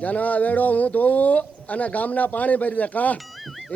જના વેડો હું ધોઉં અને ગામના પાણી ભરી દે કા?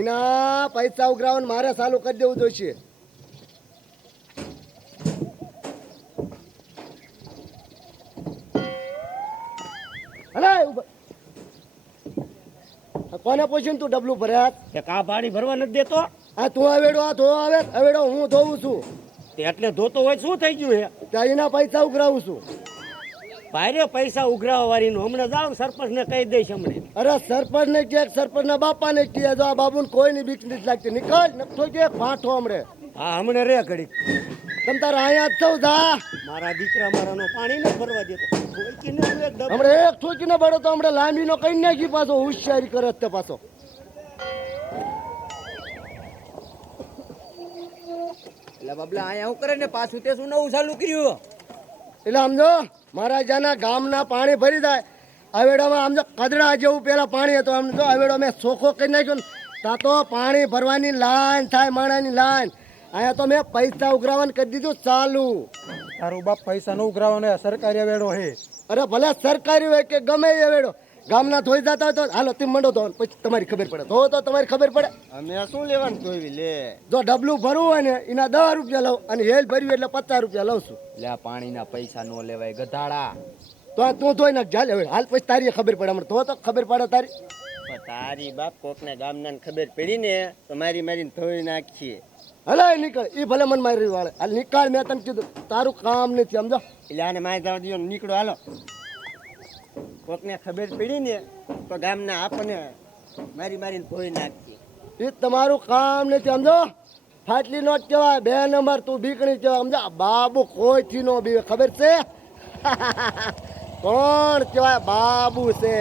એના પૈસા ઉઘરાવવાનું મારે ચાલુ કરી દેવું જોઈશે. કોને પૂછ્યું તું ડબલું ભર્યા? કે કા પાણી ભરવા નથી દેતો? આ તું આવેડો આ ધો આવે આવેડો હું ધોવું છું. તે એટલે ધોતો હોય શું થઈ ગયું હે? ત્યાં એના પૈસા ઉઘરાવું છું. ભારે પૈસા ઉઘરાવા વાળીનું. હમણાં જાવ સરપંચ ને કહી દઈશ હમણે. અરે સરપંચ ને કે સરપંચ ના બાપા ને કે જો આ બાબુ કોઈ ની બીક નથી લાગતી. નીકળ નકતો કે ફાંઠો હમણે. હા હમણાં રે ઘડી તમ તારે અહીંયા જ સૌ જા. મારા દીકરા મારાનો પાણી ન ભરવા દેતો. એક ડબ- હમણે એક ઠોકી ને બળો તો હમણે લાંબી નો કઈ નાખી પાછો હોશિયારી કરે તે પાછો. એટલે બબલા અહીંયા હું કરે ને? પાછું તે શું નવું ચાલુ કર્યું? એટલે સમજો મારા જ્યાંના ગામના પાણી ભરી જાય. અવેડોમાં આમ તો કદડા જેવું પેલા પાણી હતું. આમ જો હવેડો મેં ચોખ્ખો કરી નાખ્યો ને ત્યાં તો પાણી ભરવાની લાઈન થાય માણાની લાઈન. અહીંયા તો મેં પૈસા ઉઘરાવાનું કરી દીધું ચાલુ. તારું બાપ પૈસા નો ઉઘરાવાનો સરકારી વેડો હે. અરે ભલે સરકારી હોય કે ગમે એ વેડો ગામના ધોઈ જતા હોય તો હાલો તમે મંડો ધોવાનું પછી તમારી ખબર પડે. ધો તો તમારી ખબર પડે. અમે શું લેવાનું જોઈવી લે? જો ડબલું ભરવું હોય ને એના દસ રૂપિયા લઉં અને હેલ ભર્યું એટલે પચાસ રૂપિયા લઉં છું. લે પાણીના પૈસા નો લેવાય ગધાડા. તો તું ધોઈ નાખ હવે હાલ પછી તારી ખબર પડે હમણાં. તો તો ખબર પડે તારી. તારી બાપ કોકના ગામના ખબર પડી ને તો મારી મારીને ધોઈ નાખીએ. હલે નીકળ. એ ભલે મન મારી વાળે. હાલ નીકળ મેં તને કીધું તારું કામ નથી સમજો. એટલે આને મારી જવા દીધો નીકળો હાલો. કોકને ખબર પડી ને, તો ગામના આપણને મારી મારીને ધોઈ નાખતી એ તમારું કામ નથી, સમજો? ફાટલી નો કહેવાય, બે નંબર તું બીકણી કહેવાય, સમજા? બાબુ કોઈથી નો બી ખબર છે? કોણ કહેવાય બાબુ છે?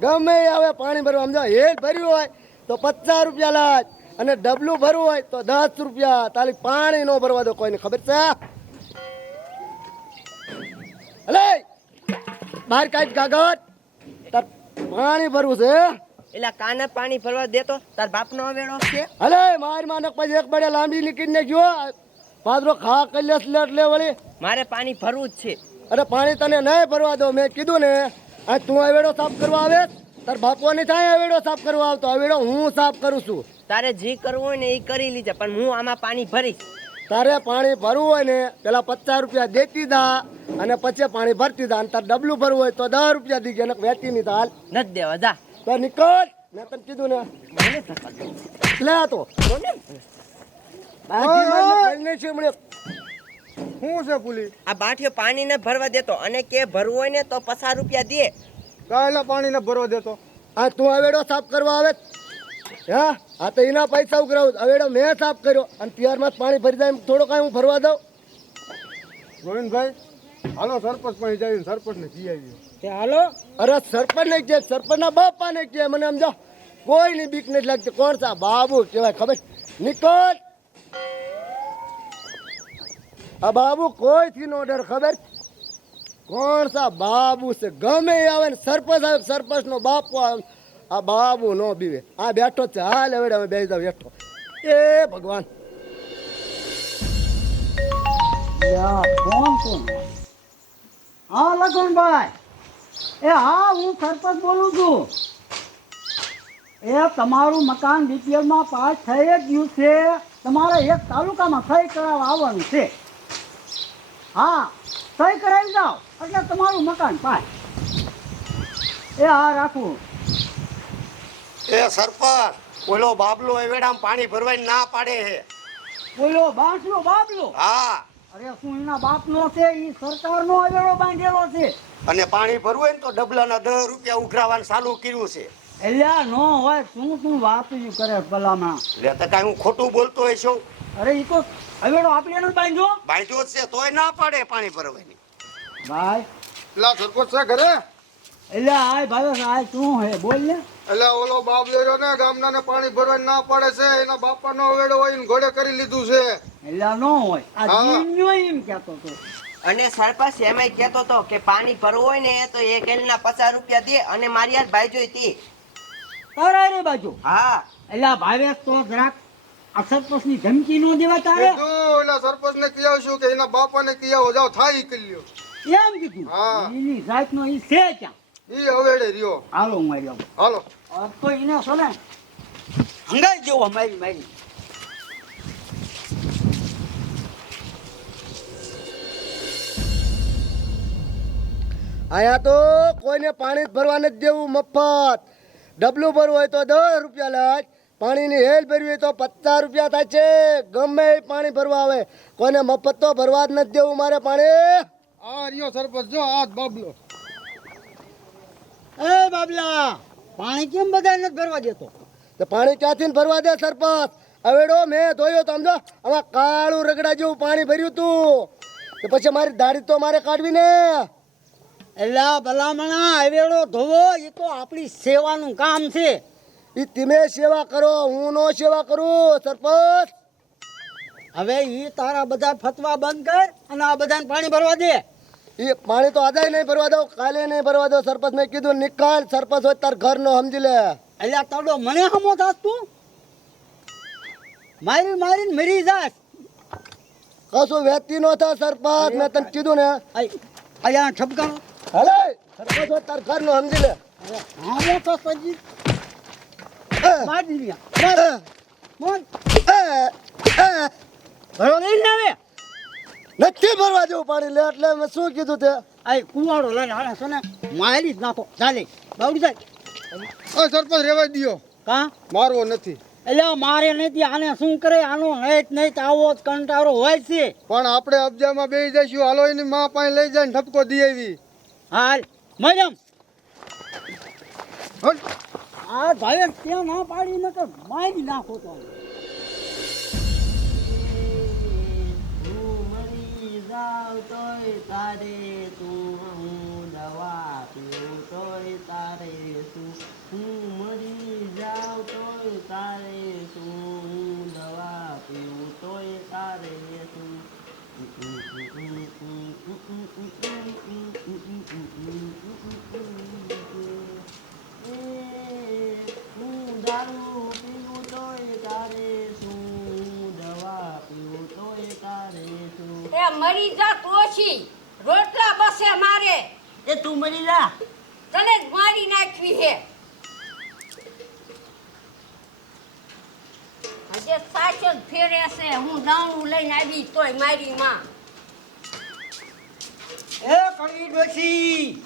ગમે આવે પાણી ભરવા, સમજો? હેલ ભર્યું હોય તો પચાસ રૂપિયા લાજ અને ડબલું ભરવું હોય તો દસ રૂપિયા, તાલી પાણી નો ભરવા દો કોઈને, ખબર છે? બહાર કાઢ કાગળ. તાર પાણી ભરવું છે એટલે કાને પાણી ભરવા દેતો તાર બાપનો અવેડો છે. અલે માર માનક પછી એક બડે લાંબી નીકળીને ગયો. પાદરો ખા કલ્યાસ લેટ લે વળી. મારે પાણી ભરવું જ છે. અરે પાણી તને નહીં ભરવા દો મેં કીધું ને આ તું આવેડો સાફ કરવા આવે તાર બાપો ને થાય આવેડો સાફ કરવા આવતો. આવેડો હું સાફ કરું છું. તારે જે કરવું હોય ને એ કરી લીજે પણ હું આમાં પાણી ભરીશ. તારે પાણી ભરવું હોય ને પેલા પચાસ રૂપિયા દેતી દા અને પછી પાણી ભરતી દા અને તાર ડબલું ભરવું હોય તો દસ રૂપિયા દીજે ને વેચી નહીં હાલ. નથી દેવા જા. તો નીકળ. મેં તને કીધું ને. લે તો. શું છે પુલી? આ બાઠીઓ પાણી ને ભરવા દેતો. અને કે ભરવું હોય ને તો પચાસ રૂપિયા દે. કાયલા પાણી ને ભરવા દેતો. આ તું આવેડો સાફ કરવા આવે? હા આ તો એના પૈસા ઉઘરાવું અવેડો મેં સાફ કર્યો અને પિયારમાં પાણી ભરી જાય થોડો કાંઈ હું ભરવા દઉં. ગોવિંદભાઈ હાલો સરપંચ પણ જઈને સરપંચ ને જી આવી તે હાલો. અરે સરપંચ ને કે સરપંચ ના બાપા ને કે મને સમજો કોઈ ની બીક નથી લાગતી. કોણ સા બાબુ કહેવાય ખબર? નિકોલ! આ બાબુ કોઈ થી નો ડર ખબર? કોણ સા બાબુ છે? ગમે આવે ને સરપંચ આવે સરપંચ નો બાપો આવે. આ બાબુ નો બીવે. આ બેઠો છે. હાલ હવે અમે બેસી બેઠો. એ ભગવાન. હા લખનભાઈ એ હા, હું સરપંચ બોલું છું. એ તમારું મકાન ડીપીએલમાં પાસ થઈ જ ગયું છે. તમારે એક તાલુકામાં સહી કરાવવા આવવાનું છે. હા, સહી કરાવી જાઓ. એટલે તમારું મકાન પાસ. એ હા, રાખું. એ સરપંચ ઓલો બાબલો એવેડામ પાણી ભરવાય ના પાડે હે. બોલો બાંસલો બાબલો? હા. અરે શું એના બાપનો છે? એ સરકારનો અવેડો બાંધેલો છે. અને પાણી ભરવું હોય ને તો ડબલાના દસ રૂપિયા ઉઘરાવાનું ચાલુ કર્યું છે. એટલે નો હોય શું તું વાત કરે ભલામાં એટલે તો કાંઈ હું ખોટું બોલતો હોય છું? અરે એ તો અવેડો આપણે એનું બાંધ્યો? બાંધ્યો જ છે તોય ના પાડે પાણી ભરવાની. ભાઈ. પેલા સરપંચ છે ઘરે? એટલે આય ભાઈ આય તું હે? બોલ ને. એટલે ઓલો બાપ લેરો ને ગામના ને પાણી ભરવા ના પડે છે એના બાપા નો વેડો હોય ને ઘોડે કરી લીધું છે. એટલે નો હોય. આ. જીન્યો એમ કહેતો તો અને સરપંચ એમાંય કહેતો તો કે પાણી ભરવું હોય ને તો એક એલના પચાસ રૂપિયા દે અને મારી યાર ભાઈ જોઈ તી. તારા બાજુ. હા. એટલે ભાવે તો જરાક અસરપોષની ધમકી નો દેવા તારે. એટલે સરપંચ ને કહી આવશું કે એના બાપા ને કહી આવો જાઓ થાય કલ્યો લ્યો. એમ કીધું. હા. એની જાતનો ઈ છે ક્યાં? ઈ હવેડે રહ્યો. હાલો મારી આવો. હાલો. તો એને છે ને હંગાઈ જેવો મારી મારી. અહીંયા તો કોઈને પાણી ભરવા નથી દેવું મફત. ડબલું ભરવું હોય તો દસ રૂપિયા લાજ પાણીની હેલ ભરવી હોય તો પચાસ રૂપિયા થાય છે. ગમે એ પાણી ભરવા આવે. કોઈને મફત તો ભરવા જ નથી દેવું મારે પાણી. આ રહ્યો સરપંચ જો આ જ બાબલો. એ બાબલા પાણી કેમ બધા નથી ભરવા દેતો? તો પાણી ક્યાંથી ને ભરવા દે સરપંચ? અવેડો મેં ધોયો તો સમજો આમાં કાળું રગડા જેવું પાણી ભર્યું તું. તો પછી મારી દાઢી તો મારે કાઢવી ને. એલા ભલામણા હવેડો ધોવો એ તો આપણી સેવાનું કામ છે. એ તમે સેવા કરો હું નો સેવા કરું સરપંચ. હવે એ તારા બધા ફતવા બંધ કર અને આ બધાને પાણી ભરવા દે. એ પાણી તો આજે નહીં ભરવા દો કાલે નહીં ભરવા દો સરપંચ મેં કીધું નિકાલ સરપંચ હોય તાર ઘરનો સમજી લે. એટલે તાડો મને હમો થાસ તું? મારી મારીને મરી જાસ કશું વેતી નો થાય સરપંચ મેં તને કીધું ને. અહીંયા ઠપકાણો. હલે સરપંચ હોય તાર ઘરનો સમજી લે. હમો તો સજી મારી એ, મોન એ, નહીં આવે નથી ભરવા જેવું પાણી લે એટલે મેં શું કીધું તે? આ કુવાડો લઈને હાલે છે ને મારી જ નાખો ચાલે. બાવડી સાહેબ. સરપંચ રેવા દિયો. કા? મારવો નથી. એટલે મારે નથી આને શું કરે? આનો નહીં નહીં આવો જ કંટાળો હોય છે. પણ આપણે અબજામાં બેસી જઈશું. હાલો એની માં પાસે લઈ જાય ને ઠપકો દઈ આવી. હાલ. મેડમ આ ભાઈ ત્યાં ના પાડી ને તો મારી નાખો તું. જાવ તોય તારે તું હું દવા પીવું તોય તારે તું. હું મરી જાવ તોય તારે તું હું દવા પીવું તોય તારે તું હું દારૂ પીવું તોય તારે શું દવા પીવું તોય તારે શું એ મરી તોછી રોટલા બસે મારે. એ તું મરી જા. તને જ મારી નાખવી હે. હજે સાચો જ ફેરે છે. હું દાણું લઈને આવી તોય મારી માં. એ કડવી ડોસી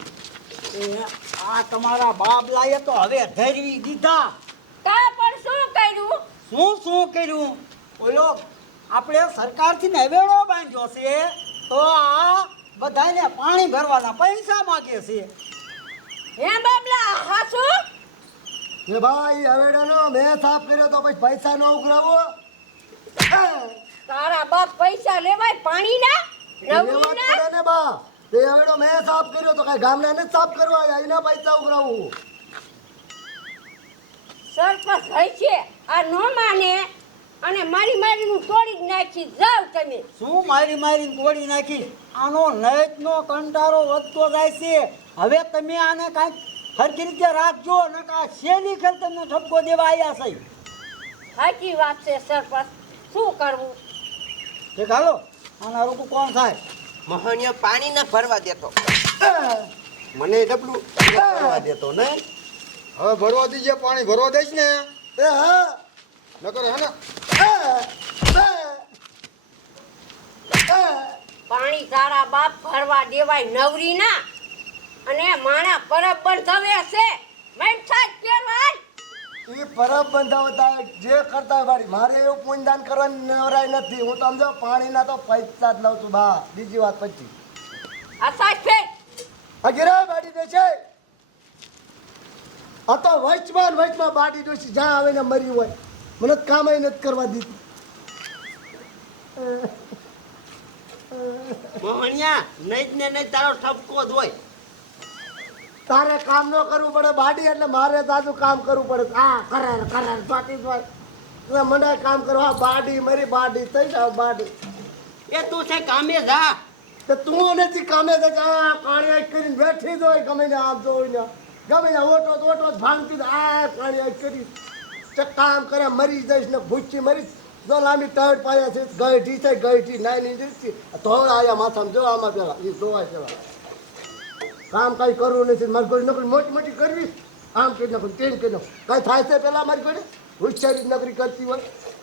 આ તમારા બાબલાએ તો હવે ધરવી દીધા. તા પણ શું કર્યું? શું શું કર્યું? ઓલો આપણે સરકારથી નવેડો બાંધ્યો છે. તો આ બધાને પાણી ભરવાના પૈસા માગે છે. હે બાબલા હાસુ એ ભાઈ હવેડાનો મેં સાફ કર્યો તો પછી પૈસા ન ઉઘરાવો. તારા બાપ પૈસા લેવાય પાણી ના ના ને બા. તે હવેડો મેં સાફ કર્યો તો કઈ ગામના ને સાફ કરવા આવ્યા એના પૈસા ઉઘરાવું. સરપંચ હોય છે આ નો માને. અને મારી મારી હું તોડી જ નાખી. જાવ તમે. શું મારી મારી તોડી નાખી? આનો નયતનો કંટારો વધતો જાય છે. હવે તમે આને કાંઈક સરખી રીતે રાખજો ને શેની ખેલ તમને ઠપકો દેવા આવ્યા છે? સાચી વાત છે સરપંચ. શું કરવું? ઠીક હાલો આના રૂપ કોણ થાય? મોહનીયો પાણી ન ભરવા દેતો. મને ડબલું ભરવા દેતો ને હવે ભરવા દીજે પાણી ભરવા દઈશ ને? એ હા. નકર હે ને? પાણી તારા બાપ ભરવા દેવાય નવરી ના. અને માણા પરબ બંધાવે છે. મેં સાચ પહેરવાય એ પરબ બંધાવતા જે કરતા મારી મારે એવું પૂંજદાન કરવાની નવરાય નથી. હું તો સમજો પાણીના તો પૈસા જ લઉં છું બા. બીજી વાત પછી. આ સાચ ફેર આ ગિરા બાડી દે છે. આ તો વચમાં વચમાં બાડી દોશી જ્યાં આવે ને મરી હોય. મને કામ નથી કરવા દીધું. મોહનિયા નહીં ને નહીં તારો ઠપકો જ હોય. તારે કામ ન કરવું પડે બાડી એટલે મારે તાજું કામ કરવું પડે. આ કરાર કરાર સ્વાતી સ્વાય મને કામ કરવા બાડી મારી બાડી થઈ જાવ બાડી. એ તું છે કામે જા. તો તું નથી કામે આ પાણી કરીને બેઠી જ હોય ગમે ને આમ જોઈને. ગમે ને ઓટો ઓટો જ ભાંગતી આ પાણી કરી કામ કરે, મરી જઈશ ને ભૂચી મરીશ. જો લાંબી ટાઈટ પાયા છે ગઈઠી છે ગઈઠી નાની છે ધોળ આયા માથામાં જો આમાં પેલા એ જોવાય પેલા. કામ કઈ કરવું નથી, મારી કોઈ નોકરી મોટી મોટી કરવી. આમ કરી નાખું તેમ કરી. નાખું કઈ થાય છે પેલા મારી કોઈ હોશિયારી નોકરી કરતી હોય.